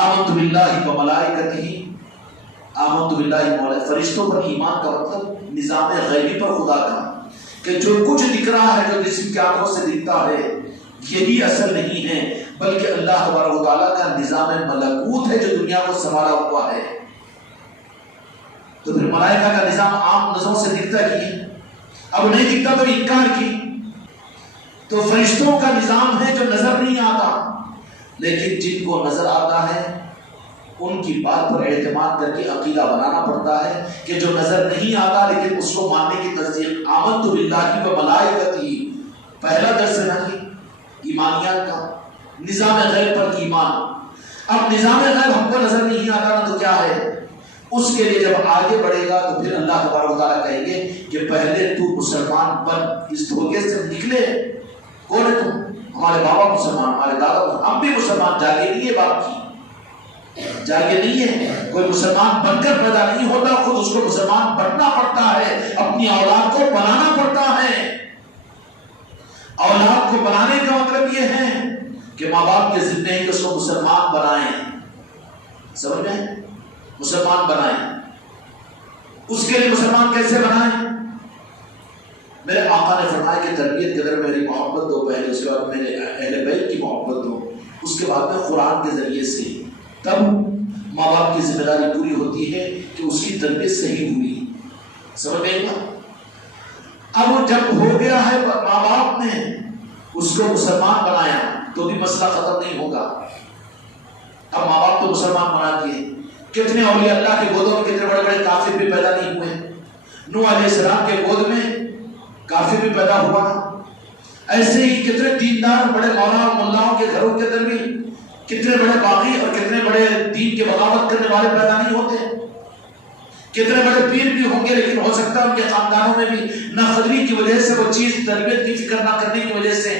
آمنت باللہ و ملائکتہ، آمنت باللہ، فرشتوں پر ایمان کا مطلب نظام غیبی پر خدا کا، کہ جو کچھ دکھ رہا ہے، جو جسم کی آنکھوں سے دکھتا ہے، یہی اصل نہیں ہے، بلکہ اللہ تبارک و تعالیٰ کا نظام ملکوت ہے جو دنیا کو سنبھالا ہوا ہے۔ تو پھر ملائکہ کا نظام عام نظروں سے دکھتا ہی ہے، اب نہیں دکھتا تو انکار کی۔ تو فرشتوں کا نظام ہے جو نظر نہیں آتا، لیکن جن کو نظر آتا ہے ان کی بات پر اعتماد کر کے عقیدہ بنانا پڑتا ہے، کہ جو نظر نہیں آتا لیکن اس کو ماننے کی تصدیق۔ آمنت باللہ و ملائکتہ، پہلا درس ہے نا ایمانیات کا، نظام غیب پر ایمان۔ اب نظام غیب ہم کو نظر نہیں آتا نا، تو کیا ہے؟ اس کے لیے جب آگے بڑھے گا تو پھر اللہ تبارک و تعالیٰ کہیں گے کہ پہلے تو مسلمان بن، اس دھوکے سے نکلے۔ کون ہے تم؟ ہمارے بابا مسلمان، ہمارے دادا مسلمان، ہم بھی مسلمان، جاگے نہیں ہے باپ کی، جاگے نہیں ہے۔ کوئی مسلمان بن کر پیدا نہیں ہوتا، خود اس کو مسلمان بننا پڑتا ہے، اپنی اولاد کو بنانا پڑتا ہے۔ اولاد کو بنانے کا مطلب یہ ہے کہ ماں باپ کے ذمہ ہے کہ اس کو مسلمان بنائیں، سمجھ میں؟ مسلمان بنائیں۔ اس کے لیے مسلمان کیسے بنائیں؟ میرے آقا نے فرمایا کہ تربیت کے اندر میری محبت دو پہلے، اس کے بعد میرے اہل بیت کی محبت دو، اس کے بعد میں قرآن کے ذریعے سے، تب ماں باپ کی ذمہ داری پوری ہوتی ہے کہ اس کی تربیت صحیح ہوئی۔ سمجھ گئے نا؟ اب جب ہو گیا ہے ماں باپ نے اس کو مسلمان بنایا تو بھی مسئلہ ختم نہیں ہوگا۔ اب ماں باپ تو مسلمان بنا دیے، کتنے اولیاء اللہ کے گودوں میں کتنے بڑے بڑے کافر بھی پیدا نہیں ہوئے۔ نوح علیہ السلام کے گود میں کافر بھی پیدا ہوا، ایسے ہی کتنے دیندار بڑے مولانا اور ملاؤں کے گھروں کے اندر بھی کتنے بڑے باغی اور کتنے بڑے دین کے بغاوت کرنے والے پیدا نہیں ہوتے۔ کتنے بڑے پیر بھی ہوں گے، لیکن ہو سکتا ہے ان کے خاندانوں میں بھی ناقدری کی وجہ سے وہ چیز تربیت کی فکر نہ کرنے کی وجہ سے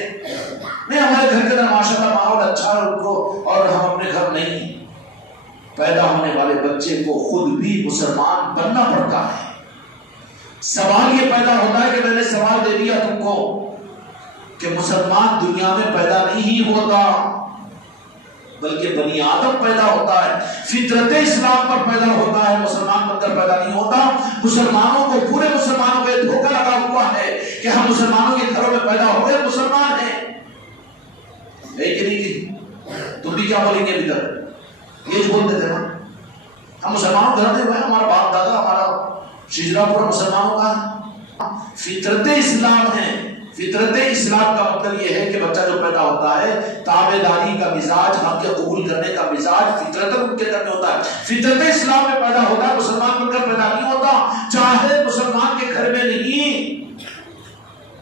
نہیں، ہمارے گھر کے اندر ماشاءاللہ ماحول اچھا ہے ان کو، اور ہم اپنے گھر نہیں۔ پیدا ہونے والے بچے کو خود بھی مسلمان بننا پڑتا ہے۔ سوال یہ پیدا ہوتا ہے کہ میں نے سوال دے دیا تم کو کہ مسلمان دنیا میں پیدا نہیں ہوتا، بلکہ بنی آدم پیدا ہوتا ہے، فطرت اسلام پر پیدا ہوتا ہے، مسلمان بن کر پیدا نہیں ہوتا۔ مسلمانوں کو، پورے مسلمانوں کو یہ دھوکہ لگا ہوا ہے کہ ہم مسلمانوں کے گھروں میں پیدا ہو گئے، مسلمان ہیں۔ ہے کہ نہیں؟ تم بھی کیا بولیں گے ابھی تک؟ یہ جو بولتے تھے نا، ہم مسلمانوں گھر میں ہوئے، ہمارا باپ دادا، ہمارا شجرا پورا مسلمانوں کا ہے۔ فطرت اسلام ہے۔ فطرت اسلام کا مطلب یہ ہے کہ بچہ جو پیدا ہوتا ہے تابعداری کا مزاج، حق کے قبول کرنے کا مزاج فطرت ان کے اندر میں ہوتا ہے۔ فطرت اسلام میں پیدا ہوتا ہے، مسلمان بن کر پیدا نہیں ہوتا، چاہے مسلمان کے گھر میں نہیں،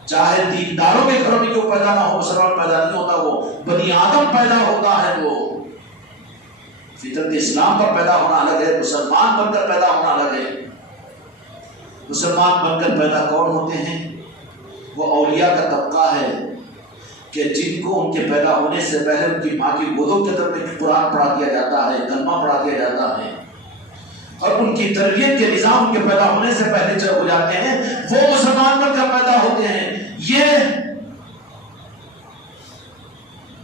چاہے دینداروں کے گھروں میں کیوں پیدا نہ ہو، مسلمان پیدا نہیں ہوتا، وہ بنی آدم پیدا ہوتا ہے۔ وہ فطرت اسلام پر پیدا ہونا الگ ہے، مسلمان بن کر پیدا ہونا الگ ہے۔ مسلمان بن کر پیدا کون ہوتے ہیں؟ وہ اولیاء کا طبقہ ہے کہ جن کو ان کے پیدا ہونے سے پہلے ان کی ماں کی گودوں کے اندر میں قرآن پڑھا دیا جاتا ہے، کلمہ پڑھا دیا جاتا ہے، اور ان کی تربیت کے نظام ان کے پیدا ہونے سے پہلے جب ہو جاتے ہیں، وہ مسلمان بن کر پیدا ہوتے ہیں۔ یہ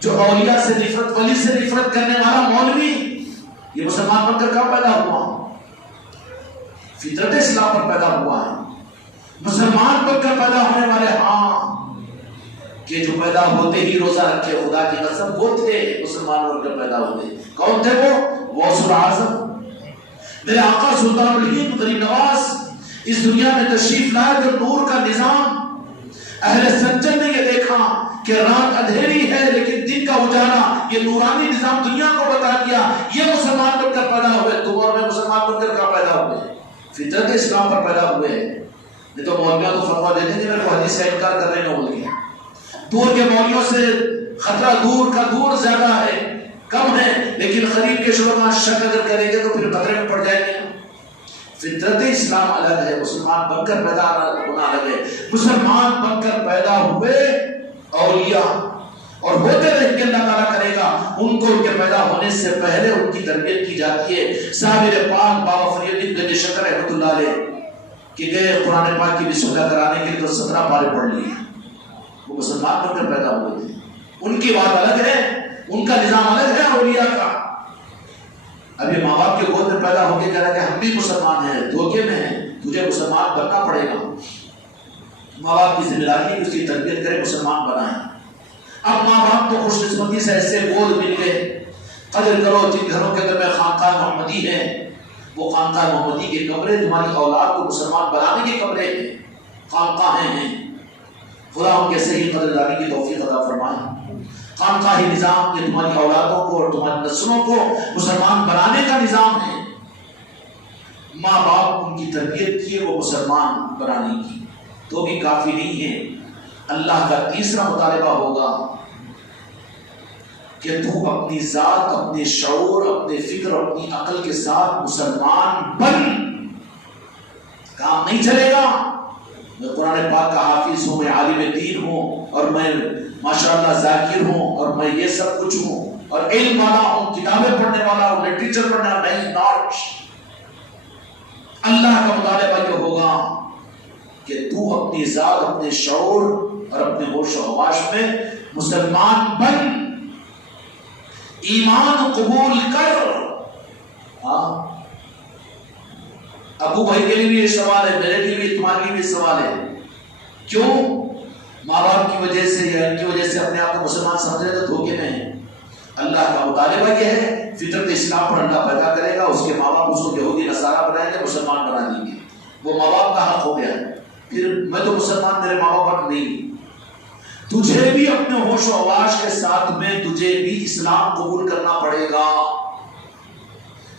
جو اولیاء سے نفرت، ولی سے نفرت کرنے والا مولوی، یہ مسلمان بن کر کہاں پیدا ہوا؟ فطرت اسلام پر پیدا ہوا ہے۔ مسلمان بن کر پیدا ہونے والے، ہاں، کہ جو پیدا ہوتے ہی روزہ رکھے، خدا کی قسم وہ تھے مسلمان بن کر پیدا ہوتے۔ کون تھے وہ؟ غوث العظم میرے آقا سلطان الہند غریب نواز اس دنیا میں تشریف لائے تو نور کا نظام، اہل سجن نے یہ دیکھا کہ رات اندھیری ہے لیکن دن کا اجالا، یہ نورانی نظام دنیا کو بتا دیا، یہ مسلمان بن کر پیدا ہوئے۔ تم اور میں مسلمان بن کر کہاں پیدا ہوئے؟ فطرت اسلام پر پیدا ہوئے ہیں۔ نہیں تو مولویوں کو فتویٰ دیتے ہیں کہ میرے کو حدیث کا انکار کر رہے ہیں بول کے۔ دور کے مولویوں سے خطرہ دور کا دور زیادہ ہے، کم ہے، لیکن قریب کے شعبہ شک اگر کریں گے تو پھر خطرے میں پڑ جائیں گے۔ فطرت اسلام الگ ہے، مسلمان بن کر پیدا ہونا الگ ہے۔ مسلمان بن کر پیدا ہوئے اولیاء اور ہوتے رہیں گے، اللہ تعالیٰ کرے گا ان کو ان کے پیدا ہونے سے پہلے ان کی تربیت کی جاتی ہے۔ صابر پاک بابا فرید الدین گنج شکر رحمۃ اللہ علیہ کہ گئے قرآن پاک کی بسم اللہ کرانے کے لیے تو 17 پارے پڑھ لیے، وہ مسلمان بن کر پیدا ہوئے تھے۔ ان کی بات الگ ہے، ان کا نظام الگ ہے اولیاء کا۔ ابھی ماں باپ کے گود میں پیدا ہو کے کہہ رہا کہ ہم بھی مسلمان ہیں، دھوکے میں ہیں، تجھے مسلمان بننا پڑے گا۔ ماں باپ کی ذمہ داری ہے اس کی تربیت کرے، مسلمان بنائیں۔ اب ماں باپ تو خوش قسمتی سے ایسے گود مل گئے، قدر کرو جن گھروں کے اندر میں خانقاہ محمدی ہے، وہ خانقاہ محمدی کے کمرے تمہاری اولاد کو مسلمان بنانے کے کمرے ہیں، خانقاہیں ہیں۔ خدا ان کے صحیح قدردانی کی توفیق عطا فرمائے۔ خانقاہی نظام یہ تمہاری اولادوں کو اور تمہاری نسلوں کو مسلمان بنانے کا نظام ہے۔ ماں باپ ان کی تربیت کیے وہ مسلمان بنانے کی، تو بھی کافی نہیں ہے۔ اللہ کا تیسرا مطالبہ ہوگا کہ تو اپنی ذات، اپنے شعور، اپنے فکر، اپنی عقل کے ساتھ مسلمان بن۔ کام نہیں چلے گا میں قرآن پاک کا حافظ ہوں، میں عالم دین ہوں، اور میں ماشاءاللہ ذاکر ہوں، اور میں یہ سب کچھ ہوں، اور علم والا ہوں، کتابیں پڑھنے والا ہوں، لٹریچر پڑھنے والا نہیں، ناٹ۔ اللہ کا مطالبہ یہ ہوگا کہ تو اپنی ذات، اپنے شعور اور اپنے ہوش و حواس میں مسلمان بن، ایمان قبول کر۔ ابو بھائی کے لیے بھی یہ سوال ہے، میرے لیے بھی، تمہارے لیے بھی سوال ہے۔ کیوں ماں باپ کی وجہ سے یا ان کی وجہ سے اپنے آپ کو مسلمان سمجھ رہے تو دھوکے میں ہیں؟ اللہ کا مطالبہ یہ ہے، فطرت اسلام پر اللہ پیدا کرے گا، اس کے ماں باپ اس کو یہودی نصارہ بنائیں گے، مسلمان بنا دیں گے، وہ ماں باپ کا حق ہو گیا۔ پھر میں تو مسلمان، میرے ماں باپ حق نہیں۔ تجھے بھی اپنے ہوش و حواس کے ساتھ میں تجھے بھی اسلام قبول کرنا پڑے گا،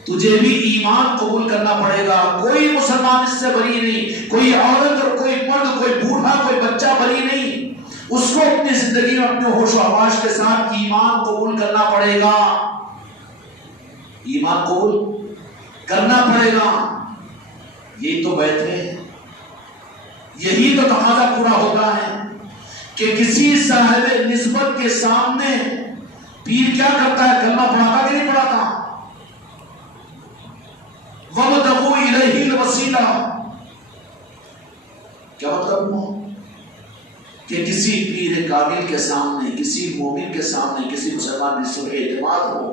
تجھے بھی ایمان قبول کرنا پڑے گا۔ کوئی مسلمان اس سے بری نہیں، کوئی عورت اور کوئی مرد، کوئی بوڑھا، کوئی بچہ بری نہیں۔ اس کو اپنی زندگی میں اپنے ہوش و حواس کے ساتھ ایمان قبول کرنا پڑے گا، ایمان قبول کرنا پڑے گا۔ یہی تو بیت ہے، یہی تو تقاضا پورا ہوتا ہے کہ کسی صاحب نسبت کے سامنے پیر کیا کرتا ہے؟ کلمہ پڑھاتا کہ نہیں پڑھاتا؟ وَابْتَغُوا إِلَيْهِ الْوَسِيلَةَ، کیا مطلب ہو کہ کسی پیر کامل کے سامنے، کسی مومن کے سامنے، کسی مسلمان جس پر اعتماد ہو،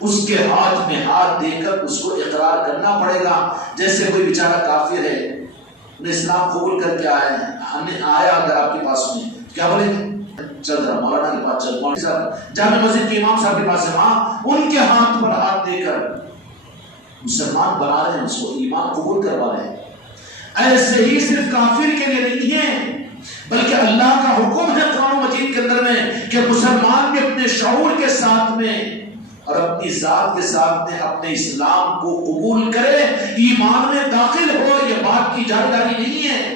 اس کے ہاتھ میں ہاتھ دے کر اس کو اقرار کرنا پڑے گا۔ جیسے کوئی بیچارہ کافر ہے، انہیں اسلام قبول کر کے آیا اگر آپ کے پاس میں، کیا بولے چل رہا مولانا کے پاس، چل مولانا صاحب، جامع مسجد کے امام صاحب کے پاس ہے، وہاں ان کے ہاتھ پر ہاتھ دے کر مسلمان بنا رہے ہیں، اس کو ایمان قبول کروا رہے ہیں۔ ایسے ہی صرف کافر کے لیے نہیں ہے، بلکہ اللہ کا حکم ہے قرآن مجید کے اندر میں کہ مسلمان بھی اپنے شعور کے ساتھ میں اور اپنی ذات کے ساتھ میں اپنے اسلام کو قبول کرے، ایمان میں داخل ہو۔ یہ بات کی جانکاری نہیں ہے،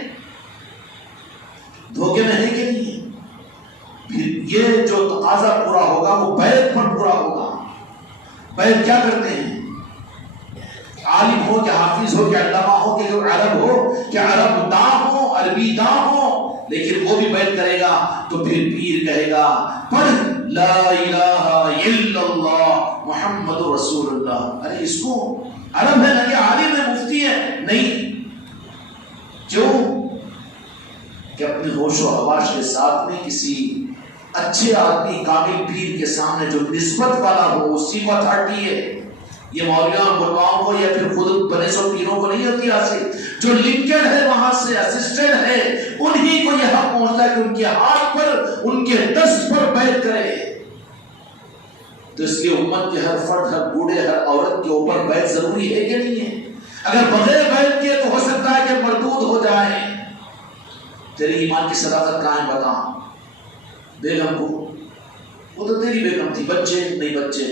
دھوکے میں ہے کہ نہیں ہے؟ پھر یہ جو تقاضا پورا ہوگا وہ بیت پر پورا ہوگا۔ بیت کیا کرتے ہیں؟ عالم ہو کہ حافظ ہو کہ علامہ ہو کہ عرب ہو کہ عرب داں ہو، عربی داں ہو، لیکن وہ بھی بیعت کرے گا تو پھر پیر کہے گا پڑھ لا الہ الا اللہ محمد رسول اللہ۔ ارے اس کو عرب ہے نا، یہ عالم ہے، مفتی ہے؟ نہیں۔ کیوں کہ اپنے ہوش و حواس کے ساتھ میں کسی اچھے آدمی، کامل پیر کے سامنے جو نسبت والا ہو، اسی کو اتھارٹی ہے۔ یہ مولویوں اور ملواؤں کو یا پھر خود بنے سو پیروں کو نہیں ہوتی حاصل، جو لنکڈ ہے وہاں سے اسسٹنٹ ہے، انہی کو یہ حق پہنچتا ہے کہ ان کے ہاتھ پر، ان کے دست پر بیعت کرے۔ تو اس لیے امت کے ہر فرد، ہر بوڑھے، ہر عورت کے اوپر بیعت ضروری ہے کہ نہیں ہے؟ اگر بغیر بیعت کے تو ہو سکتا ہے کہ مردود ہو جائے۔ تیری ایمان کی صداقت کہاں ہے بتا؟ بیگم کو، وہ تو تیری بیگم تھی، بچے نہیں بچے،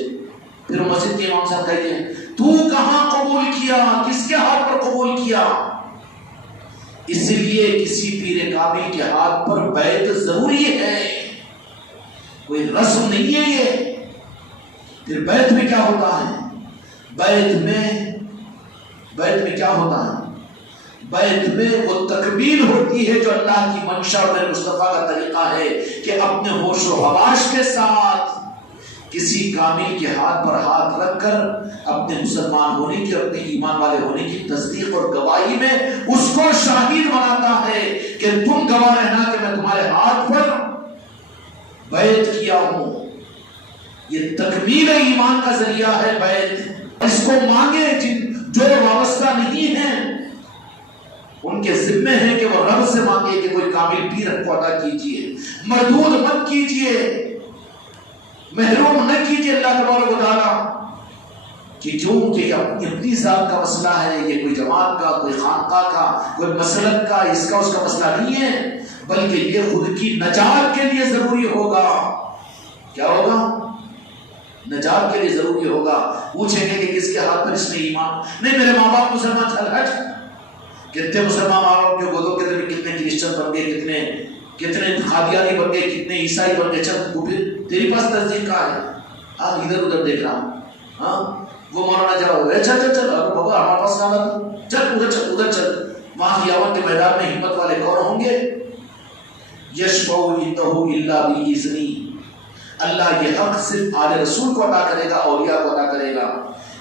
پھر مسجد کے امام صاحب کہتے ہیں تو کہاں قبول کیا، کس کے ہاتھ پر قبول کیا؟ اس لیے کسی پیر کامل کے ہاتھ پر بیعت ضروری ہے، کوئی رسم نہیں ہے یہ۔ پھر بیعت میں کیا ہوتا ہے؟ بیعت میں کیا ہوتا ہے؟ بیعت میں وہ تکمیل ہوتی ہے جو اللہ کی منشا اور مصطفیٰ کا طریقہ ہے کہ اپنے ہوش و حواس کے ساتھ کسی کامل کے ہاتھ پر ہاتھ رکھ کر اپنے مسلمان ہونے کی، اپنے ایمان والے ہونے کی تصدیق اور گواہی میں اس کو شاہد بناتا ہے کہ تم گواہ رہنا کہ میں تمہارے ہاتھ پر بیعت کیا ہوں۔ یہ تکمیل ایمان کا ذریعہ ہے بیعت۔ اس کو مانگے جو وابستہ نہیں ہیں ان کے ذمے ہیں کہ وہ رب سے مانگے کہ کوئی کامل پیر کو عطا کیجیے، مردود مت کیجیے، محروم نہ کیجیے اللہ تبارک و تعالیٰ کہ کیونکہ اپنی ذات کا مسئلہ ہے، یہ کوئی جماعت کا، کوئی خانقاہ کا، کوئی مسلک کا، اس کا مسئلہ نہیں ہے، بلکہ یہ خود کی نجات کے لیے ضروری ہوگا۔ کیا ہوگا؟ نجات کے لیے ضروری ہوگا۔ پوچھیں گے کہ کس کے ہاتھ پر اس میں ایمان؟ نہیں، میرے ماں باپ مسلمان، چل حج، کتنے مسلمان ماں باپ کے گودوں کے دل کتنے کرسچن بن گئے، کتنے قادیانی بن گئے، کتنے عیسائی بن گئے، چل تو پھر تیری پاس تصدیق کہاں ہے؟ آج ادھر ادھر دیکھ رہا ہوں، ہاں وہ مولانا جاؤ، چل چل چل بابا ہمارے پاس کہاں تھا، چل ادھر چل، وہاں قیامت کے میدان میں ہمت والے کون ہوں گے؟ یشفع عنده الا باذنہ، اللہ یہ حق صرف آل رسول کو عطا کرے گا، اولیاء کو عطا کرے گا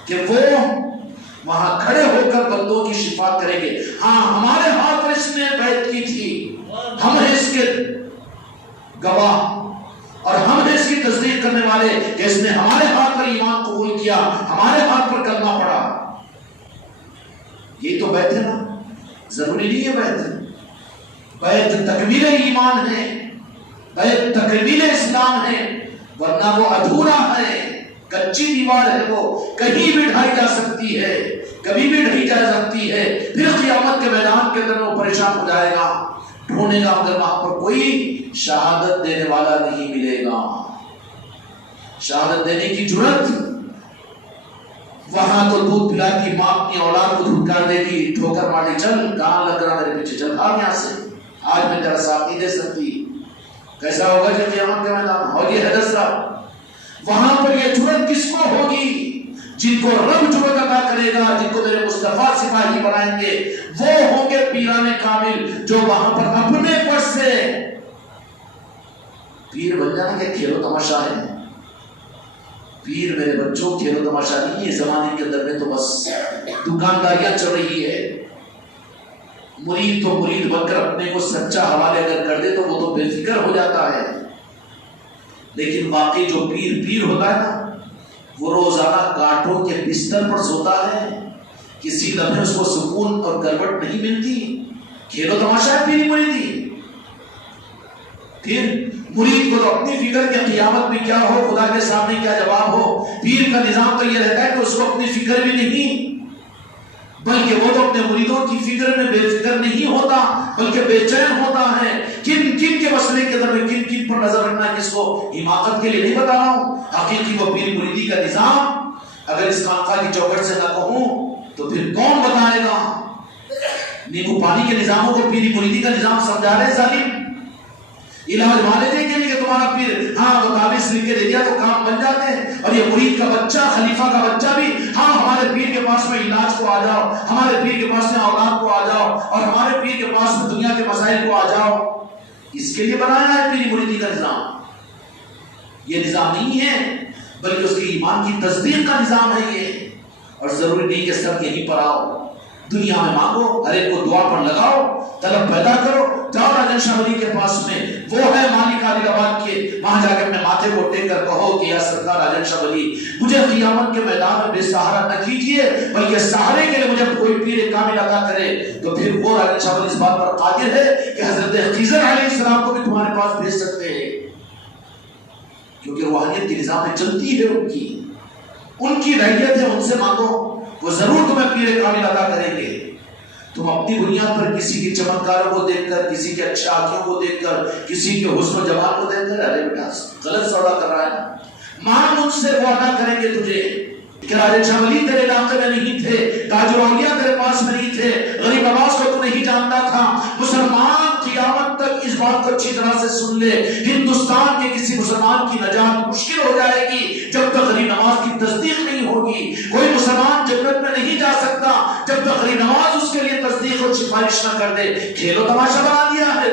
کہ وہ وہاں کھڑے ہو کر بندوں کی شفاعت کریں گے۔ ہاں ہمارے ہاتھ پر اس نے بیعت کی تھی، ہم ہیں اس کے گواہ اور ہم ہیں اس کی تصدیق کرنے والے کہ اس نے ہمارے ہاتھ پر ایمان قبول کیا، ہمارے ہاتھ پر کلمہ پڑھا۔ یہ تو بیعت ہے نا، ضروری نہیں ہے بیعت، بیعت تکمیل ایمان ہے، بیعت تکمیل اسلام ہے، ورنہ وہ ادھورا ہے، کچی دیوار ہے، وہ کہیں بھی ڈھائی جا سکتی ہے، کبھی بھی ڈھائی جا سکتی ہے، پھر قیامت کے میدان کے اندر وہ پریشان ہو جائے گا، ڈھونڈے گا، مگر وہاں پر کوئی شہادت دینے والا نہیں ملے گا۔ شہادت دینے کی جرت وہاں تو دودھ پلاتی ماں اپنی اولاد کو دھتکار دے گی، ٹھوکر مار دی، چل کہاں لگ رہا میرے پیچھے، چل بھاگ یہاں سے، آج میں تیرا ساتھ نہیں دے سکتی۔ کیسا ہوگا جب قیامت کا میدان؟ اور یہ حدث رہا وہاں پر یہ جرت کس کو ہوگی؟ جن کو رب جرت عطا کرے گا، جن کو میرے مصطفیٰ سپاہی بنائیں گے، وہ ہوں گے پیران کامل، جو وہاں پر اپنے پر سے پیر بن جانا کہ کھیلو تماشا ہے۔ پیر میرے بچوں کھیلو تماشا نہیں ہے، زمانے کے اندر میں تو بس دکانداریاں چل رہی ہے۔ مرید تو مرید بن کر اپنے کو سچا حوالے اگر کر دے تو وہ تو بے فکر ہو جاتا ہے، لیکن واقعی جو پیر ہوتا ہے نا، وہ روزانہ کانٹوں کے بستر پر سوتا ہے، کسی لمحے اس کو سکون اور گڑبڑ نہیں ملتی۔ کھیلو تماشا ہے پیری مریدی۔ پھر مرید کو تو اپنی فکر کہ قیامت میں کیا ہو، خدا کے سامنے کیا جواب ہو۔ پیر کا نظام تو یہ رہتا ہے کہ اس کو اپنی فکر بھی نہیں، بلکہ وہ تو اپنے مریدوں کی فکر میں بے فکر نہیں ہوتا، بلکہ بے چین ہوتا ہے۔ کن کے مسئلے کے اندر کن پر نظر رکھنا ہے، کس کو حماقت کے لیے نہیں بتا رہا ہوں۔ حقیقی وہ پیر مریدی کا نظام اگر اس خانقاہ کی چوکھٹ سے نہ کہوں تو پھر کون بتائے گا؟ نیبو پانی کے نظاموں کو پیری مریدی کا نظام سمجھا رہے ظالم۔ علاج والدے کے لیے تمہارا پیر ہاں وہ تعویذ لکھ کے دے دیا تو کام بن جاتے ہیں، اور یہ مرید کا بچہ، خلیفہ کا بچہ بھی ہاں ہمارے پیر کے پاس میں علاج کو آ جاؤ، ہمارے پیر کے پاس میں اولاد کو آ جاؤ، اور ہمارے پیر کے پاس میں دنیا کے مسائل کو آ جاؤ۔ اس کے لیے بنایا ہے پیری مریدی کا نظام۔ یہ نظام نہیں ہے، بلکہ اس کی ایمان کی تصدیق کا نظام ہے یہ۔ اور ضروری نہیں کہ سب یہیں پر آؤ، دنیا میں مانگو، ہر ایک کو دعا پر لگاؤ، طلب پیدا کرو، جاؤ راجن شاہ ولی کے پاس میں، وہ ہے مالک عادل آباد کے، وہاں جا کے اپنے ماتھے کو ٹیک کر کہو کہ یا سرکار راجن شاہ ولی مجھے قیامت کے میدان میں بے سہارا نہ کیجیے، بلکہ سہارے کے لیے مجھے کوئی پیر کامل عطا کرے۔ تو پھر وہ راجن شاہ ولی اس بات پر قادر ہے کہ حضرت خضر علیہ السلام کو بھی تمہارے پاس بھیج سکتے ہیں، کیونکہ روحانیت کے نظام میں چلتی ہے، ان کی رعیت ہے، ان سے مانگو، وہ ضرور تمہیں پیر کامل عطا کریں گے۔ تم اپنی بنیاد پر کسی کی چمتکاروں کو دیکھ کر، کسی کے اچھے آنکھوں کو دیکھ کر، کسی کے حسن و جمال کو دیکھ کر ارے بیٹا غلط سودا کر رہا ہے، مانگ مجھ سے، وہ عطا کریں گے تجھے۔ کہ راجن شاہ ولی تیرے علاقے میں نہیں تھے، تاج الاولیاء تیرے پاس میں نہیں تھے، غریب عباس کو تو نہیں جانتا تھا۔ مسلمان قیامت تک اس بات کو اچھی طرح سے سن لے، ہندوستان کے کسی مسلمان کی نجات مشکل ہو جائے گی جب تک غریب نواز کی تصدیق نہیں ہوگی۔ کوئی مسلمان جنت میں نہیں جا سکتا جب تک غریب نواز اس کے لیے تصدیق اور سفارش نہ کر دے۔ کھیلو تماشا بنا دیا ہے۔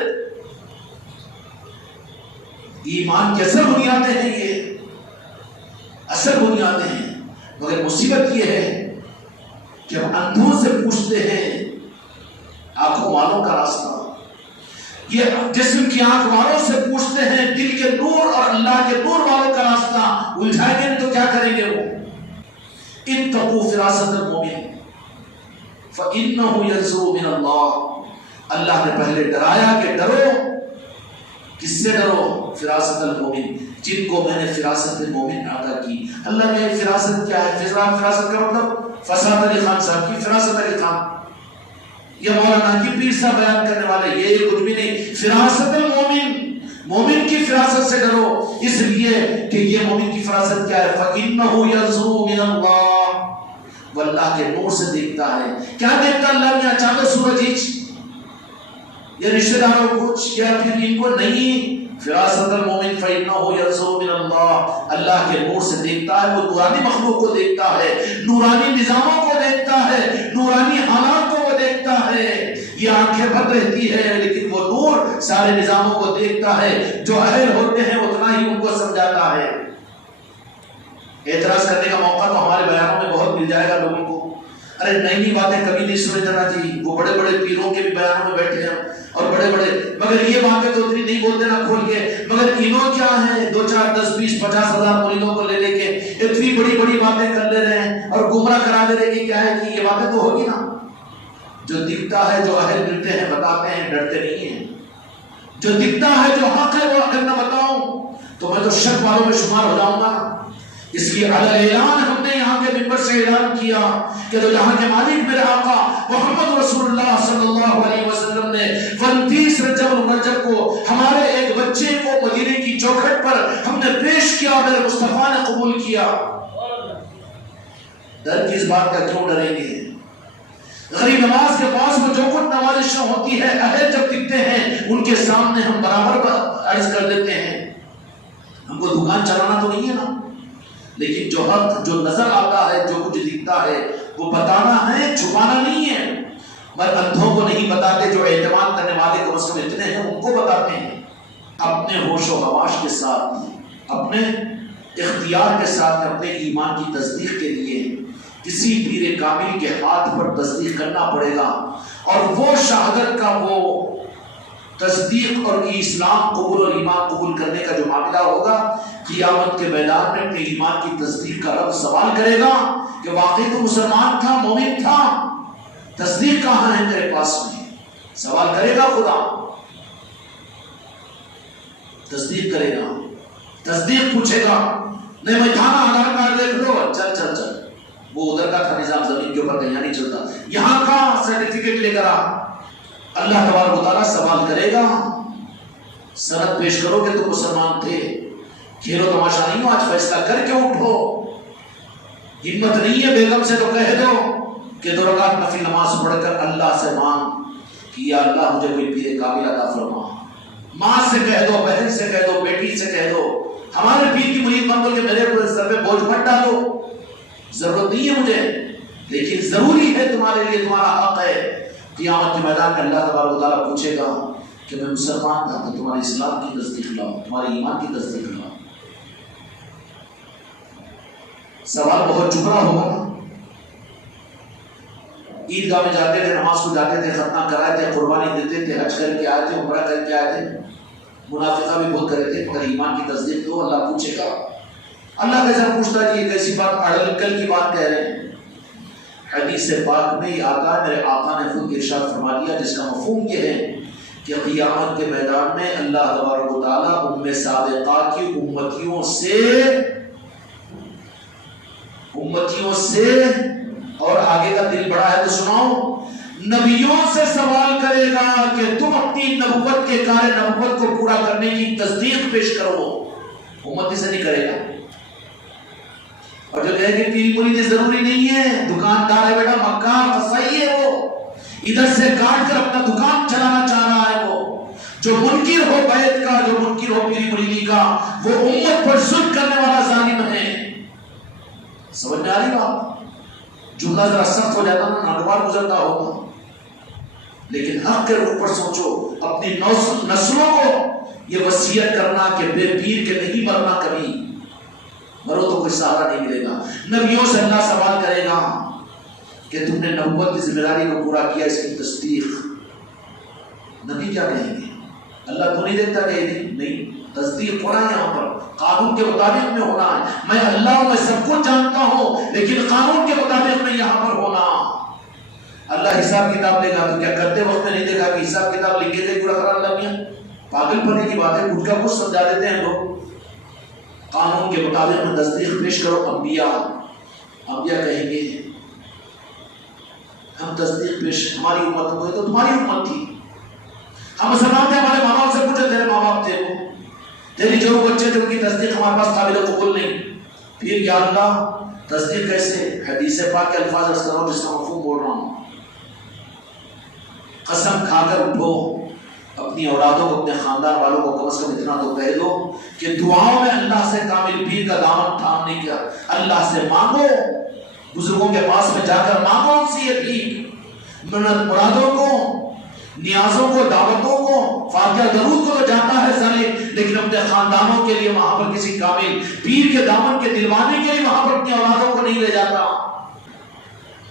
ایمان کی اصل بنیادیں ہیں، یہ اصل بنیادیں ہیں، مگر مصیبت یہ ہے کہ ہم اندھوں سے پوچھتے ہیں آنکھوں والوں کا راستہ، یہ جسم کی آنکھ والوں سے پوچھتے ہیں دل کے نور اور اللہ کے نور والوں کا راستہ، الجھائیں گے تو کیا کریں گے وہ؟ اتقوا فراست المومن فإنه ينظر من اللہ، اللہ نے پہلے ڈرایا کہ ڈرو، کس سے ڈرو؟ فراست المومن، جن کو میں نے فراست مومن عطا کی۔ اللہ نے فراست کیا ہے؟ فراست کا مطلب فساد علی خان صاحب کی فراست علی خان یا مولانا کی پیر صاحب بیان کرنے والے، یہ کچھ بھی نہیں۔ فراست المومن، مومن کی فراست سے ڈرو، اس لیے کہ یہ مومن کی فراست کیا ہے؟ فَإِنَّهُ يَنظُرُ مِنَ اللَّهِ، وہ اللہ کے نور سے دیکھتا ہے۔ کیا دیکھتا اللہ نے؟ اچانک سورج ہچ یا رشتہ داروں کچھ یا پھر ان کو نہیں۔ فراست المومن فَإِنَّهُ يَنظُرُ مِنَ اللَّهِ، اللہ کے نور سے دیکھتا ہے، وہ نورانی مخلوق کو دیکھتا ہے، نورانی نظاموں کو دیکھتا ہے، نورانی حالات کو وہ دیکھتا ہے۔ یہ آنکھیں بند رہتی ہے لیکن وہ نور سارے نظاموں کو دیکھتا ہے، جو اہل ہوتے ہیں اتنا ہی ان کو سمجھاتا ہے۔ اعتراض کرنے کا موقع تو ہمارے بیانوں میں بہت مل جائے گا لوگوں کو، ارے نئی نئی باتیں کبھی نہیں سنے جانا جی، وہ بڑے بڑے پیروں کے بھی بیانوں میں بیٹھے ہیں اور بڑے بڑے، مگر یہ باتیں تو اتنی نہیں بولتے نا کھول کے، مگر انہوں کیا ہے 2 4 10 20 50 ہزار مریدوں کو لے کے اتنی بڑی بڑی باتیں کر لے رہے ہیں اور گمراہ کرا دے رہے کہ کیا ہے کہ یہ باتیں تو ہوگی نا۔ جو دکھتا ہے، جو اہل ملتے ہیں بتاتے ہیں، ڈرتے نہیں ہیں۔ جو دکھتا ہے، جو حق ہے وہ اگر نہ بتاؤں تو میں تو شک والوں میں شمار ہو جاؤں گا۔ اس لیے اعلان ہم نے یہاں کے ممبر سے اعلان کیا کہ تو جہاں کے مالک میرے آقا محمد رسول اللہ صلی اللہ علیہ وسلم نے 29 رجب المرجب کو ہمارے ایک بچے کو مدینے کی چوکھٹ پر ہم نے پیش کیا، میرے مصطفیٰ نے قبول کیا۔ ڈر کس بات کا؟ کیوں ڈریں گے؟ غریب نماز کے پاس وہ جو کچھ نوازشیں ہوتی ہے، اہل جب دکھتے ہیں ان کے سامنے ہم برابر عرض کر دیتے ہیں۔ ہم کو دکان چلانا تو نہیں ہے نا، لیکن جو حق جو نظر آتا ہے، جو کچھ دکھتا ہے وہ بتانا ہے، چھپانا نہیں ہے۔ مگر اندھوں کو نہیں بتاتے، جو اعتماد کرنے والے کم از کم اتنے ہیں ان کو بتاتے ہیں۔ اپنے ہوش و حواس کے ساتھ، اپنے اختیار کے ساتھ، اپنے ایمان کی تصدیق کے لیے کسی پیر کامل کے ہاتھ پر تصدیق کرنا پڑے گا، اور وہ شہادت کا وہ تصدیق اور اسلام قبول اور ایمان قبول کرنے کا جو معاملہ ہوگا، قیامت کے میدان میں اپنے ایمان کی تصدیق کا رب سوال کرے گا کہ واقعی تو مسلمان تھا، مومن تھا، تصدیق کہاں ہے تیرے پاس میں؟ سوال کرے گا خدا، تصدیق کرے گا، تصدیق پوچھے گا۔ نہیں میں تھا نا، آدھار کارڈ دیکھ لو، چل چل چل، وہ ادھر کا تھا نظام، زمین کے اوپر کہیں نہیں چلتا، یہاں کا سرٹیفکیٹ لے کر آ۔ اللہ تبارک و تعالیٰ سوال کرے گا، سند پیش کرو کہ تم مسلمان تھے، کھیلو تماشا نہیں ہو، آج فیصلہ کر کے اٹھو۔ ہمت نہیں ہے بیگم سے تو کہہ دو کہ 2 رکعت نفل نماز پڑھ کر اللہ سے مانگ کہ یا اللہ مجھے کوئی پیر کامل عطا فرما۔ ماں سے کہہ دو، بہن سے کہہ دو، بیٹی سے کہہ دو، ہمارے پیر کی مرید بن دو کہ میرے سر پہ بوجھ مت ڈالو، ضرورت نہیں ہے مجھے، لیکن ضروری ہے تمہارے لیے، تمہارا حق ہے۔ قیامت کے میدان میں اللہ تبارک و تعالیٰ پوچھے گا کہ میں مسلمان تھا تو تمہارے اسلام کی تصدیق لاؤ، تمہارے ایمان کی تصدیق لاؤ۔ سوال بہت چکنا ہوگا نا۔ عیدگاہ میں جاتے تھے، نماز کو جاتے تھے، ختنہ کرائے تھے، قربانی دیتے تھے، حج کر کے آئے تھے، عمرہ کر کے آئے تھے، منافقہ بھی بہت کرے تھے، مگر ایمان کی تصدیق دو، اللہ پوچھے گا۔ اللہ کیسا پوچھتا ہے کہ یہ کیسی بات اڑکل کی بات کہہ رہے ہیں؟ حدیث پاک میں یہ آتا ہے، میرے آقا نے خود ارشاد فرما دیا، جس کا مفہوم یہ ہے کہ قیامت کے میدان میں اللہ تبارک و تعالیٰ ام سابقہ کی امتیوں سے اور آگے کا دل بڑا ہے تو سناؤ، نبیوں سے سوال کرے گا کہ تم اپنی نبوت کے کار نبوت کو پورا کرنے کی تصدیق پیش کرو۔ امتی سے نہیں کرے گا۔ اور جو کہے کہ پیری مرید ضروری نہیں ہے، دکاندار ہے بیٹا، مکار فسائی ہے، وہ ادھر سے کاٹ کر اپنا دکان چلانا چاہ رہا ہے، وہ جو منکر ہو بیعت کا، جو منکر ہو پیری مریدی کا، وہ امت پر ظلم کرنے والا ظالم ہے۔ سمجھ میں آ رہی بات؟ جملہ ذرا سخت ہو جاتا نا، ناگوار گزرتا ہوگا، لیکن حق کے روح پر سوچو، اپنی نسلوں کو یہ وصیت کرنا کہ بے پیر کے نہیں مرنا، کبھی مرو تو کوئی سہارا نہیں ملے گا۔ نبیوں سے اللہ سوال کرے گا کہ تم نے نبوت کی ذمہ داری کو پورا کیا، اس کی تصدیق۔ نبی کیا کہیں گے؟ اللہ تو نہیں دیکھتا کہ نہیں، تصدیق ہونا ہے یہاں پر قانون کے مطابق میں ہونا ہے. میں اللہ ہوں، میں سب کچھ جانتا ہوں، لیکن قانون کے مطابق میں یہاں پر ہونا. اللہ حساب کتاب لے گا تو کیا کرتے وقت میں نہیں دیکھا کہ حساب کتاب لکھ کے دے پورا کرا اللہ میاں؟ پاگل پنے کی بات ہے، کچھ کا کچھ سمجھا دیتے ہیں لوگ. قانون کے مطابق میں تصدیق پیش کرو. انبیاء کہیں گے ہم تصدیق پیش، ہماری امت کو تو تمہاری امت تھی، ہم مسلمان تھے، ہمارے ماں باپ سے پوچھے تیرے ماں باپ تھے وہ، تیری جو بچے تھے ان کی تصدیق ہمارے پاس قابل قبول نہیں. پھر یا اللہ تصدیق کیسے؟ حدیث پاک کے الفاظ ارز کرو جس کا مفہوم بول رہا ہوں. قسم کھا کر اٹھو، اپنی اولادوں کو، اپنے خاندان والوں کو کم از کم اتنا تو کہہ دو کہ دعاؤں میں اللہ سے کامل پیر کا دامن تھامنے کا، اللہ سے مانگو، بزرگوں کے پاس میں جا کر مانگو ان سے یہ بھی مرادوں کو، نیازوں کو، دعوتوں کو، فاتحہ درود کو تو جاتا ہے ظاہر، لیکن اپنے خاندانوں کے لیے وہاں پر کسی کامل پیر کے دامن کے دلوانے کے لیے وہاں پر اپنی اولادوں کو نہیں لے جاتا.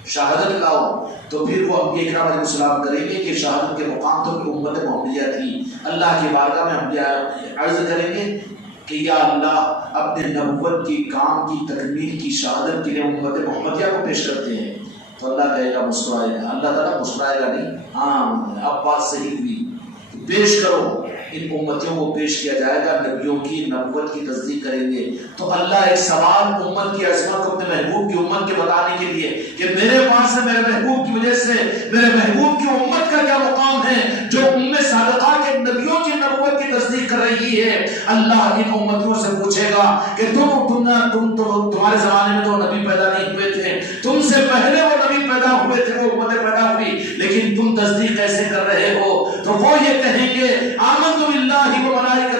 شہادت لاؤ تو پھر وہ انبیاء کرام علیہ السلام کریں گے کہ شہادت کے مقام تو امت محمدیہ تھی. اللہ کی بارگاہ میں ہم عرض کریں گے کہ یا اللہ اپنے نبوت کی کام کی تکمیل کی شہادت کے لیے امت محمدیہ کو پیش کرتے ہیں. تو اللہ کہے گا مسکرائے گا، اللہ تعالیٰ مسکرائے گا نہیں، ہاں اب بات صحیح ہوئی، پیش کرو. ان امتیوں کو پیش کیا جائے گا، نبیوں کی نبوت کی تصدیق کریں گے. تو اللہ ایک سوال امت کی عظمت کو اپنے محبوب کی امت کے بتانے کے لیے کہ میرے پاس سے میرے محبوب کی وجہ سے میرے محبوب کی امت کا کیا مقام ہے جو صادقہ کے نبیوں کی نبوت کی تصدیق کر رہی ہے. اللہ ان امتیوں سے پوچھے گا کہ تمہارے زمانے میں تو نبی پیدا نہیں ہوئے تھے، تم سے پہلے وہ نبی پیدا ہوئے تھے، وہ امتیں پیدا ہوئی، لیکن تم تصدیق کیسے کر رہے ہو؟ تو وہ یہ کہیں گے آمنت باللہ وملائکتہ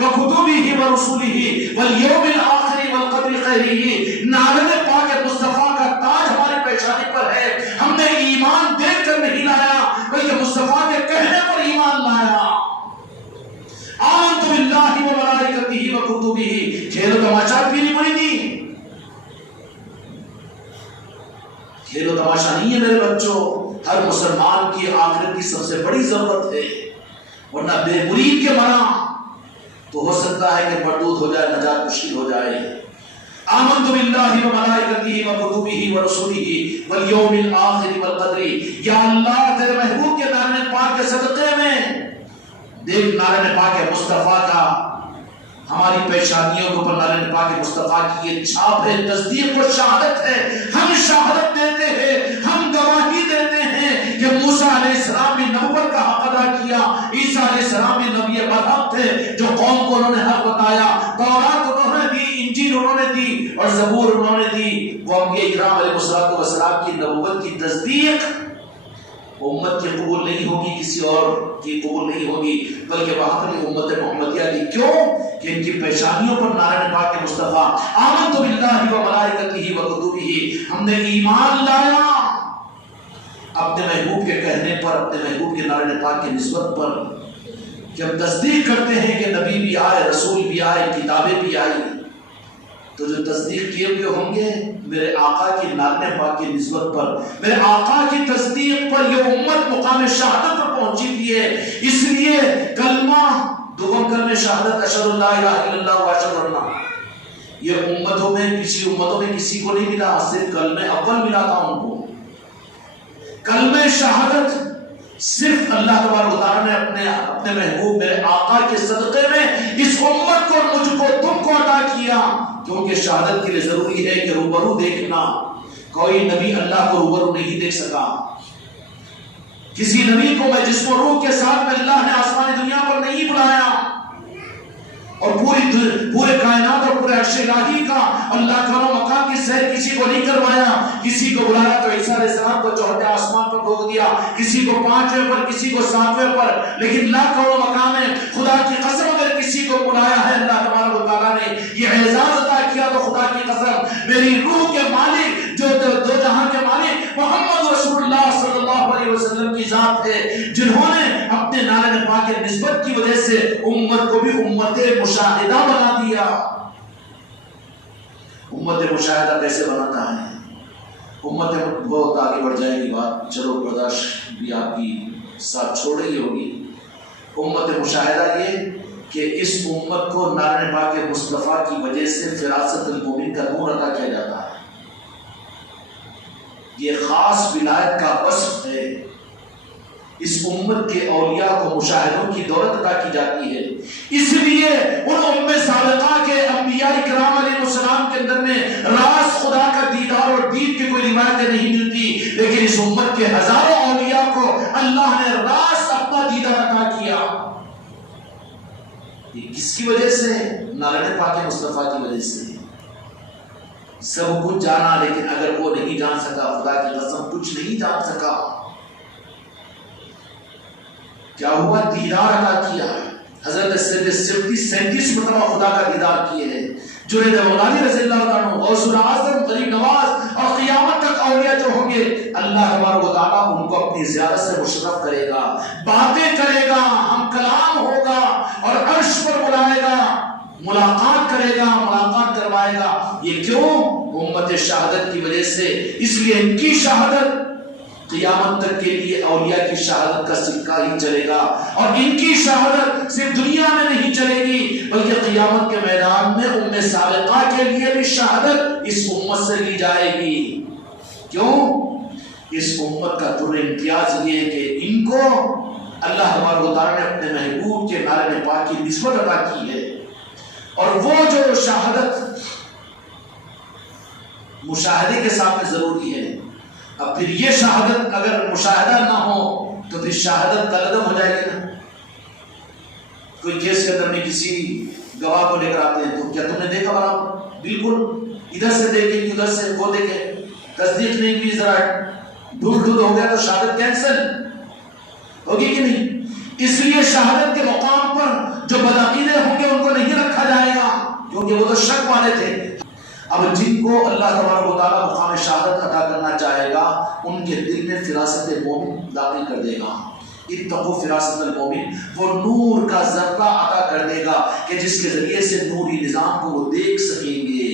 وکتبہ ورسلہ والیوم الآخر والقدر خیرہ. نعرہ پاک مصطفیٰ کا تاج ہماری پیشانی پر ہے. ہم نے ایمان دیکھ کر نہیں لایا بلکہ مصطفیٰ کے کہنے پر ایمان لایا. آمنت باللہ وملائکتہ وکتبہ. کھیل و تماشا پیری پڑی تھی، کھیل و تماشا نہیں ہے میرے بچوں. ہر مسلمان کی آخرت کی سب سے بڑی ضرورت ہے، ورنہ بے مرید کے مرا تو ہو سکتا ہے کہ مردود ہو جائے، نجات مشکل ہو جائے. آمنت باللہ وملائکتہ وکتبہ ورسلہ والیوم الآخر والقدر. یا اللہ تیرے محبوب کے نعرہ پاک کے صدقے میں دیکھ نعرہ پاک مصطفیٰ کا ہماری پیشانیوں کے اوپر نعرہ پاک مصطفیٰ کی یہ چھاپ ہے، تصدیق و شہادت ہے. ہم شہادت دیتے ہیں، ہم گواہی دیتے ہیں کہ موسیٰ علیہ السلام نے نبوت کا حق ادا کیا، عیسیٰ علیہ السلام نے نبی برحق تھے جو قوم کو انہوں نے حق بتایا، تورات انہوں نے دی، انجیل انہوں نے دی اور زبور انہوں نے دی. وہ انبیاء کرام علیہ السلام کی نبوت کی تصدیق امت کی قبول نہیں ہوگی، کسی اور کی قبول نہیں ہوگی، بلکہ وہاں پر امت محمدیہ کی. کیوں کہ ان کی پیشانیوں پر نعرہ پاک مصطفیٰ آمنت باللہ وملائکتہ وکتبہ، ہم نے ایمان لایا اپنے محبوب کے کہنے پر، اپنے محبوب کے نعرہ پاک کی نسبت پر. جب تصدیق کرتے ہیں کہ نبی بھی آئے، رسول بھی آئے، کتابیں بھی آئی، تو جو تصدیق کیے ہوئے ہوں گے میرے آقا کی نعرہ پاک کی نسبت پر، میرے آقا کی تصدیق پر یہ امت مقام شہادت پر پہنچی ہوئی ہے. اس لیے کلمہ دوم کلمہ شہادت اشہد ان لا الہ الا اللہ و اشہد ان، یہ امتوں میں پچھلی امتوں میں کسی کو نہیں ملا، صرف کلمہ اول ملا تھا ان کو. کلمہ شہادت صرف اللہ تبارک و تعالیٰ نے اپنے محبوب میرے آقا کے صدقے میں اس امت کو، مجھ کو، تم کو عطا کیا. کیونکہ شہادت کے لیے ضروری ہے کہ روبرو دیکھنا. کوئی نبی اللہ کو روبرو نہیں دیکھ سکا. کسی نبی کو میں جسم و روح کے ساتھ میں اللہ نے آسمانی دنیا پر نہیں بلایا، اور پورے کائنات اور پورے عرش الہی کا اللہ کا مقام کی سیر کسی کو نہیں کروایا. کسی کو بلایا تو عیسیٰ علیہ السلام کو چوتھے آسمان پر بھیج دیا، کسی کو 5ویں پر، کسی کو 7ویں پر. لیکن لاکھ کروڑ مقام ہے، خدا کی قسم اگر کسی کو بلایا ہے اللہ تبارک و تعالیٰ نے یہ اعزاز عطا کیا، تو خدا کی قسم میری روح کے مالک جو دو جہاں کے مالک محمد رسول اللہ صلی اللہ علیہ وسلم کی ذات ہے، جنہوں نے اپنے نعرہ پاک کی نسبت کی وجہ سے امت کو بھی امت مشاہدہ بنا دیا. امت مشاہدہ کیسے بناتا ہے؟ امت بہت آگے بڑھ جائے گی بات، چلو برداشت بھی آپ کی ساتھ چھوڑ رہی ہوگی. امت مشاہدہ یہ کہ اس امت کو نارائن پاک مصطفیٰ کی وجہ سے فراست المومن کا نور عطا کیا جاتا ہے. یہ خاص ولایت کا وصف ہے. اس امت کے اولیاء کو مشاہدوں کی دولت عطا کی جاتی ہے. اس لیے ان ام سابقہ کے انبیاء کرام علیہ السلام کے اندر میں راز خدا کا دیدار اور دید کی کوئی روایتیں نہیں ملتی، لیکن اس امت کے ہزاروں اولیاء کو اللہ نے راز اپنا دیدار عطا کیا. یہ کس کی وجہ سے؟ نارائن پاک مصطفیٰ کی وجہ سے. سب کچھ جانا، لیکن اگر وہ نہیں جان سکا، خدا کی قسم کچھ نہیں جان سکا. کیا ہوا؟ دیدار عطا کیا. حضرت سید سبتی 37 مرتبہ خدا کا دیدار کیے ہیں. جنید بغدادی رضی اللہ عنہ، غوث الاعظم، غریب نواز اور قیامت تک اولیاء جو ہوں گے، اللہ تبارک و تعالیٰ ان کو اپنی زیارت سے مشرف کرے گا، باتیں کرے گا، ہم کلام ہوگا اور عرش پر بلائے گا، ملاقات کرے گا، ملاقات کروائے گا. یہ کیوں؟ امت شہادت کی وجہ سے. اس لیے ان کی شہادت قیامت تک کے لیے اولیاء کی شہادت کا سکہ ہی چلے گا. اور ان کی شہادت صرف دنیا میں نہیں چلے گی، بلکہ قیامت کے میدان میں ام سابقہ کے لیے بھی شہادت اس امت سے لی جائے گی. کیوں؟ اس امت کا در امتیاز یہ ہے کہ ان کو اللہ تبارک و تعالیٰ نے اپنے محبوب کے نارائن پاک کی نسبت عطا کی ہے. اور وہ جو شہادت مشاہدے کے سامنے ضروری ہے. اب پھر یہ شہادت اگر مشاہدہ نہ ہو تو پھر شہادت کالعدم ہو جائے گی نا. کوئی کیس کے اندر میں کسی گواہ کو لے کر آتے ہیں تو کیا تم نے دیکھا برابر؟ بالکل. ادھر سے دیکھیں گے، ادھر سے وہ دیکھیں، تصدیق نہیں کی، ذرا دھول دھول ہو گیا تو شہادت کینسل ہوگی کہ نہیں؟ اس لیے شہادت کے مقام پر جو بدعقیدے ہوں گے ان کو نہیں رکھا جائے گا، کیونکہ وہ تو شک والے تھے. اب جن کو اللہ تبارک و تعالیٰ مقام شہادت عطا کرنا چاہے گا، ان کے دل میں فراست مومن داخل کر دے گا. اتقوا فراست المومن، وہ نور کا ذرہ عطا کر دے گا کہ جس کے ذریعے سے نوری نظام کو وہ دیکھ سکیں گے.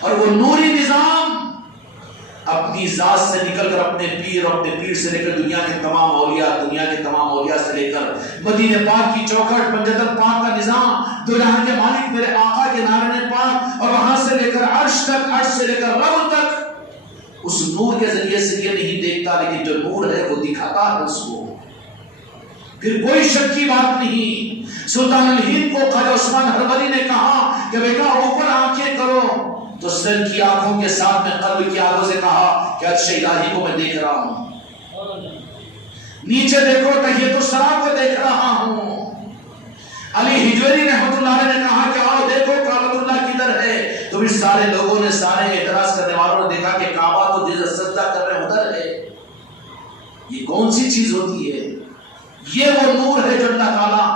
اور وہ نوری نظام اپنی ذات سے نکل کر اپنے پیر اور اپنے پیر سے لے کر دنیا کے تمام اولیاء، دنیا کے تمام اولیاء سے لے کر مدینہ پاک کی چوکھٹ، منجدل پاک کا نظام، دو جہاں کے مالک میرے آقا کے نارائن پاک، اور وہاں سے لے کر عرش تک، عرش سے لے کر رب تک، اس نور کے ذریعے سے یہ نہیں دیکھتا، لیکن جو نور ہے وہ دکھاتا ہے اس کو. پھر کوئی شک کی بات نہیں. سلطان الہند کو خواجہ عثمان ہروری نے کہا کہ بیٹا اوپر آنکھیں کرو، تو سر کی آنکھوں کے ساتھ میں قلب کی آنکھوں سے کہا کہ عرش الہی کو میں دیکھ رہا ہوں. نیچے دیکھو تحیۃ السرا کو دیکھ رہا ہوں. علی حجویری رحمۃ اللہ علیہ نے کہا کہ آؤ دیکھو کعبۃ اللہ کدھر ہے. تو پھر سارے لوگوں نے، سارے اعتراض کرنے والوں نے دیکھا کہ کعبہ تو جس سجدہ کر رہے ادھر ہے. یہ کون سی چیز ہوتی ہے؟ یہ وہ نور ہے جو اللہ تعالیٰ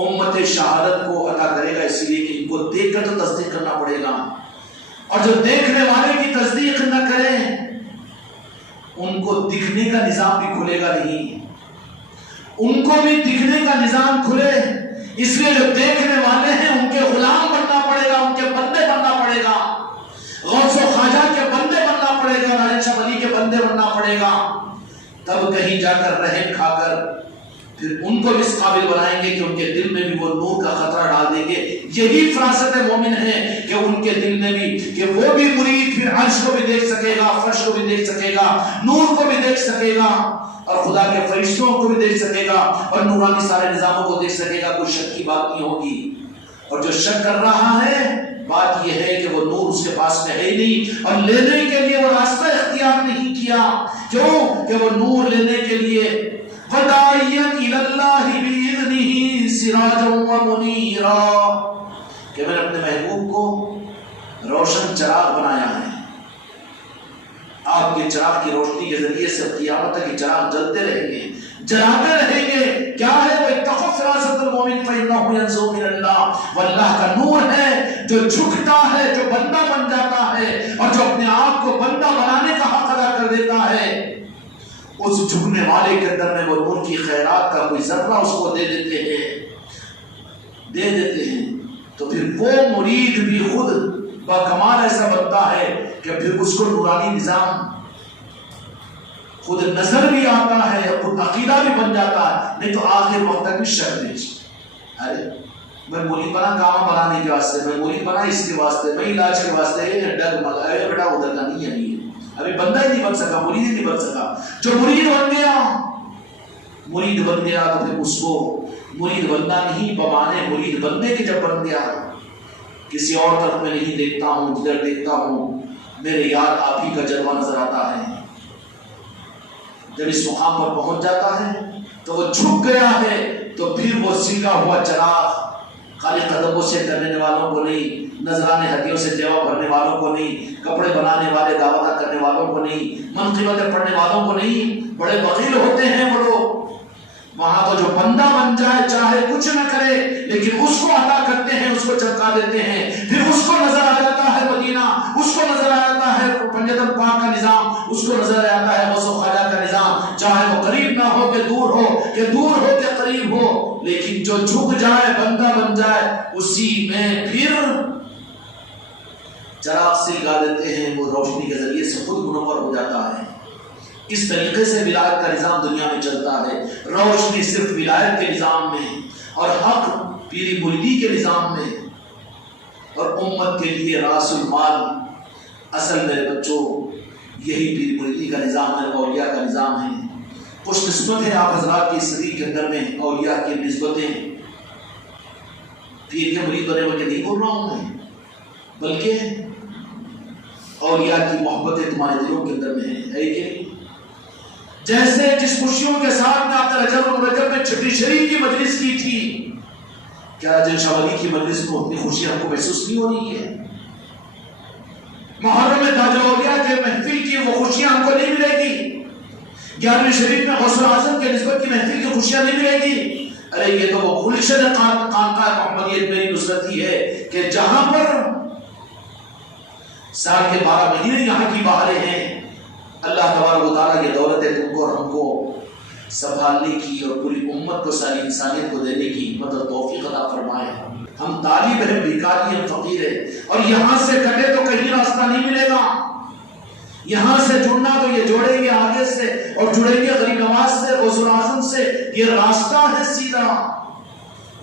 امت شہادت کو عطا کرے گا. اس لیے کہ ان کو دیکھ کر تو تصدیق کرنا پڑے گا، اور جو دیکھنے والے کی تصدیق نہ کریں ان کو دکھنے کا نظام بھی کھلے گا نہیں. ان کو بھی دکھنے کا نظام کھلے، اس لیے جو دیکھنے والے ہیں ان کے غلام بننا پڑے گا، ان کے بندے بننا پڑے گا، غوث و خواجہ کے بندے بننا پڑے گا، راجہ شاہ ولی کے بندے بننا پڑے گا. تب کہیں جا کر رحم کھا کر پھر ان کو بھی اس قابل بنائیں گے کہ ان کے دل میں بھی وہ نور کا خطرہ ڈال دیں گے. یہی فراست مومن ہے کہ ان کے دل میں بھی کہ وہ بھی مرید پھر عرش کو بھی دیکھ سکے گا، فرش کو بھی دیکھ سکے گا، نور کو بھی دیکھ سکے گا، اور خدا کے فرشتوں کو بھی دیکھ سکے گا، اور نورانی سارے نظاموں کو دیکھ سکے گا. کوئی شک کی بات نہیں ہوگی. اور جو شک کر رہا ہے، بات یہ ہے کہ وہ نور اس کے پاس میں ہے نہیں، اور لینے کے لیے وہ راستہ اختیار نہیں کیا. کیوں؟ کہ وہ نور لینے کے لیے وَدَاعِيًا إِلَى اللَّهِ بِإِذْنِهِ سِرَاجًا وَمُنِيرًا، کہ میں نے اپنے محبوب کو روشن چراغ بنایا ہے. آپ کے چراغ کی روشنی کے ذریعے سے قیامت تک یہ چراغ جلتے رہیں گے، جلاتے رہیں گے. کیا ہے وہ؟ اتقوا فراست المومن فإنه ينزل من اللہ. وہ اللہ کا نور ہے جو جھکتا ہے، جو بندہ بن جاتا ہے، اور جو اپنے آپ کو بندہ بنانے کا حق ادا کر دیتا ہے. اس جھکنے والے کے اندر میں وہ نور کی خیرات کا کوئی ذرہ اس کو دے دیتے ہیں. تو پھر وہ مرید بھی خود باکمال ایسا بنتا ہے کہ پھر اس کو نورانی نظام خود نظر بھی آتا ہے، خود عقیدہ بھی بن جاتا ہے. نہیں تو آخر وقت تک بھی شک نہیں. ارے میں مرید بنا کام بنانے کے واسطے، میں مرید بنا اس کے واسطے، میں علاج کے واسطے ڈگ بیٹا ادھر کا نہیں ہے، ابھی بندہ ہی نہیں بن سکا، مرید ہی نہیں بن سکا۔ جو مرید بن گیا تو پھر اس کو مرید بننا نہیں، بمانے مرید بننے کے جب بن گیا، کسی اور طرف میں نہیں دیکھتا ہوں، جدھر دیکھتا ہوں میرے یار آپ ہی کا جلوہ نظر آتا ہے۔ جب اس مقام پر پہنچ جاتا ہے تو وہ جھک گیا ہے، تو پھر وہ سیدھا ہوا چراغ خالی قدموں سے کرنے والوں کو نہیں، نذرانے ہدیوں سے دیوا بھرنے والوں کو نہیں، کپڑے بنانے والے دعوتہ کرنے والوں کو نہیں، منقبتیں پڑھنے والوں کو نہیں، بڑے بخیل ہوتے ہیں وہ لوگ۔ وہاں تو جو بندہ بن جائے چاہے کچھ نہ کرے لیکن اس کو عطا کرتے ہیں، اس کو چمکا دیتے ہیں، پھر اس کو نظر آ جاتا ہے مدینہ، اس کو نظر آ جاتا ہے پنجتن پاک کا نظام، اس کو نظر آ جاتا ہے غوث و خواجہ کا نظام، چاہے وہ قریب نہ ہو کہ دور ہو، کہ دور ہو کہ قریب ہو، لیکن جو جھک جائے بندہ بن جائے اسی میں پھر چراغ سے لگا دیتے ہیں، وہ روشنی کے ذریعے سے خود منور ہو جاتا ہے۔ اس طریقے سے ولایت کا نظام دنیا میں چلتا ہے، روشنی صرف ولایت کے نظام میں اور حق پیری مریدی کے نظام میں، اور امت کے لیے راس المال اصل میرے بچوں یہی پیری مریدی کا نظام ہے، اولیاء کا نظام ہے۔ کچھ نسبتیں آپ حضرات کی صدی کے اندر میں اولیاء کی نسبتیں، پیر کے مرید بنے بلکہ نہیں بول رہا ہوں میں، بلکہ اولیاء کی محبتیں تمہارے دلوں کے اندر میں ہے کہ نہیں؟ جیسے جس خوشیوں کے ساتھ میں آپ نے رجب المرجب میں چھٹی شریف کی مجلس کی تھی، کیا رجب شاہ ولی کی مجلس میں اتنی خوشی ہم کو محسوس نہیں ہو رہی ہے؟ محرم میں تاج الاولیاء کے محفل کی وہ خوشیاں ہم کو نہیں ملے گی؟ 11ویں شریف میں غوث اعظم کے نسبت کی محفل کی خوشیاں نہیں ملے گی؟ ارے یہ تو وہ گلشن خانقاہ محمدیت میری نصرت ہی ہے کہ جہاں پر سال کے 12 مہینے یہاں کی بہاریں ہیں، اللہ تبارک و تعالیٰ یہ دولت ہے تم کو اور ہم کو سنبھالنے کی اور پوری امت کو ساری انسانیت کو دینے کی ہمت اور توفیق عطا فرمائے۔ ہم طالب ہیں، بھکاری ہیں، فقیر ہیں، اور یہاں سے کٹے تو کہیں راستہ نہیں ملے گا۔ یہاں سے جڑنا تو یہ جوڑیں گے آگے سے، اور جڑیں گے غریب نواز سے، غوث اعظم سے، یہ راستہ ہے سیدھا۔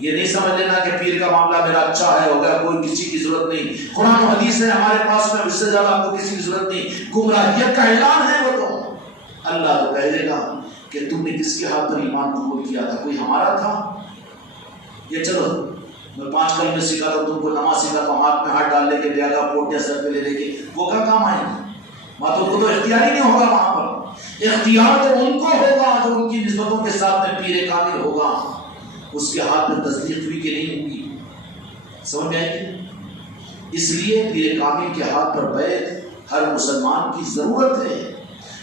یہ نہیں سمجھ لینا کہ پیر کا معاملہ میرا اچھا ہے، ہوگا کوئی کسی کی ضرورت نہیں، قرآن و حدیث ہے ہمارے پاس میں، اس سے زیادہ آپ کو کسی کی ضرورت نہیں، گمراہیت کا اعلان ہے وہ تو۔ اللہ تو کہے گا کہ تم نے کس کے ہاتھ پر ایمان قبول کیا تھا؟ کوئی ہمارا تھا؟ یہ چلو میں 5 کلمے سکھا تھا تم کو، نماز سکھا تو ہاتھ میں ہاتھ ڈال لے کے بیاگا پوٹیاں سر پہ لے لے کے، وہ کیا کام آئیں گے؟ وہاں تو ان کو تو اختیار ہی نہیں ہوگا، وہاں پر اختیار تو ان کو ہوگا جو ان کی نسبتوں کے ساتھ میں پیر کامل ہوگا، اس کے ہاتھ میں تصدیق ہوئی کہ نہیں ہوگی، سمجھ میں آئے گی؟ اس لیے پیر کامل کے ہاتھ پر بیعت ہر مسلمان کی ضرورت ہے۔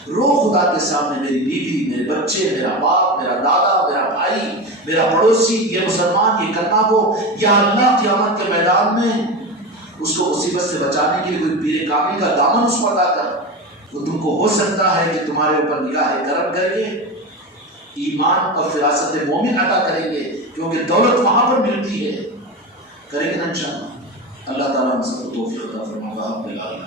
رو خدا کے سامنے میری بیوی، میرے بچے، میرا باپ، میرا دادا، میرا بھائی، میرا پڑوسی، یہ مسلمان، یہ کرنا وہ، یا اللہ قیامت کے میدان میں اس کو مصیبت سے بچانے کے لیے کوئی پیر کامل کا دامن اس کو عطا کر، وہ تم کو ہو سکتا ہے کہ تمہارے اوپر نگاہ کرم کر کے ایمان اور فراست مومن عطا کریں گے، کیونکہ دولت وہاں پر ملتی ہے، کریں گے نا انشاءاللہ۔ اللہ تعالیٰ ہم سب کو توفیق عطا فرمائے۔